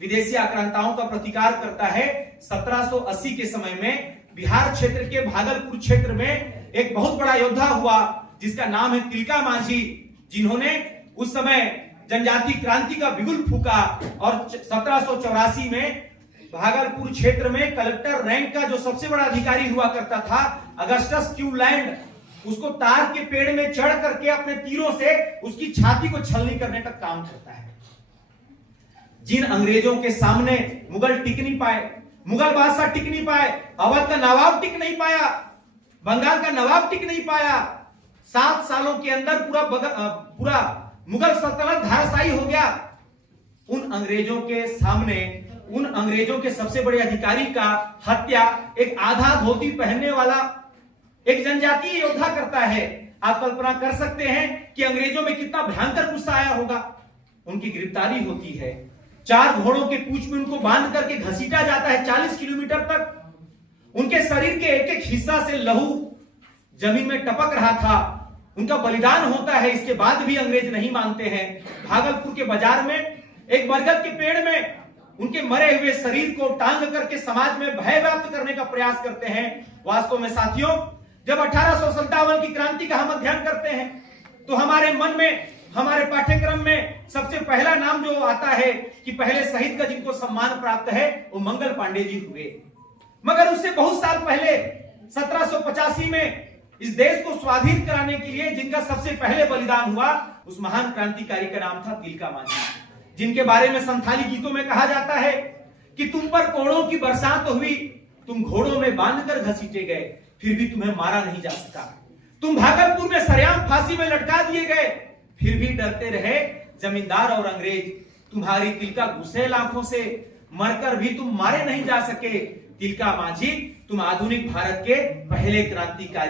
विदेशी आक्रांताओं का प्रतिकार करता है। 1780 के समय में बिहार क्षेत्र के भागलपुर क्षेत्र में एक बहुत बड़ा योद्धा हुआ जिसका नाम है तिलका मांझी, जिन्होंने उस समय जनजाति क्रांति का बिगुल फूका और 1784 में भागलपुर क्षेत्र में कलेक्टर रैंक का जो सबसे बड़ा अधिकारी हुआ करता था अगस्टस क्यूलैंड, उसको तार के पेड़ में चढ़ करके अपने तीरों से उसकी छाती को छलनी करने का काम करता है। जिन अंग्रेजों के सामने मुगल टिक नहीं पाए, मुगल बादशाह टिक नहीं पाए, अवध का नवाब टिक नहीं पाया, बंगाल का नवाब टिक नहीं पाया, 7 सालों के अंदर पूरा मुगल सल्तनत धराशायी हो गया। उन अंग्रेजों के सामने उन अंग्रेजों के सबसे बड़े अधिकारी का हत्या एक आधा धोती पहनने वाला एक जनजातीय योद्धा करता है। आप कल्पना कर सकते हैं कि अंग्रेजों में कितना भयंकर गुस्सा आया होगा। उनकी गिरफ्तारी होती है, 4 घोड़ों के पूंछ में उनको बांध करके घसीटा जाता है 40 किलोमीटर तक। उनके शरीर के एक एक हिस्सा से लहू जमीन में टपक रहा था। उनका बलिदान होता है, इसके बाद भी अंग्रेज नहीं मानते हैं। भागलपुर के बाजार में एक बरगद के पेड़ में उनके मरे हुए शरीर को टांग करके समाज में भय व्याप्त करने का प्रयास करते हैं। वास्तव में साथियों, जब 1857 की क्रांति का हम अध्ययन करते हैं तो हमारे मन में, हमारे पाठ्यक्रम में सबसे पहला नाम जो आता है कि पहले शहीद का जिनको सम्मान प्राप्त है वो मंगल पांडे जी हुए। मगर उससे बहुत साल पहले 1785 में इस देश को स्वाधीन कराने के लिए जिनका सबसे पहले बलिदान हुआ उस महान क्रांतिकारी का नाम था तिलका मांझी, जिनके बारे में संथाली गीतों में कहा जाता है कि तुम पर कोड़ों की बरसात हुई, तुम घोड़ों में बांधकर घसीटे गए, फिर भी तुम्हें मारा नहीं जा सका। तुम भागलपुर में सरेआम फांसी में लटका दिए गए, फिर भी डरते रहे जमींदार और अंग्रेज। तुम्हारी तिलका गुस्सेल आंखों से मरकर भी तुम मारे नहीं जा सके। तिलका मांझी, तुम आधुनिक भारत के पहले क्रांतिकारी